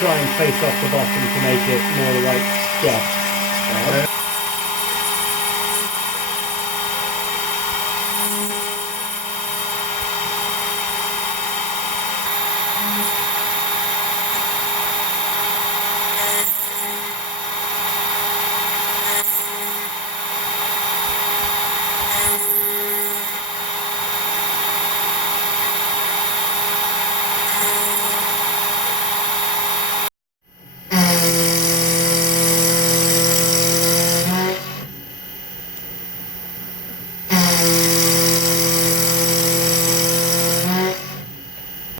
try and face off the bottom to make it more the right depth.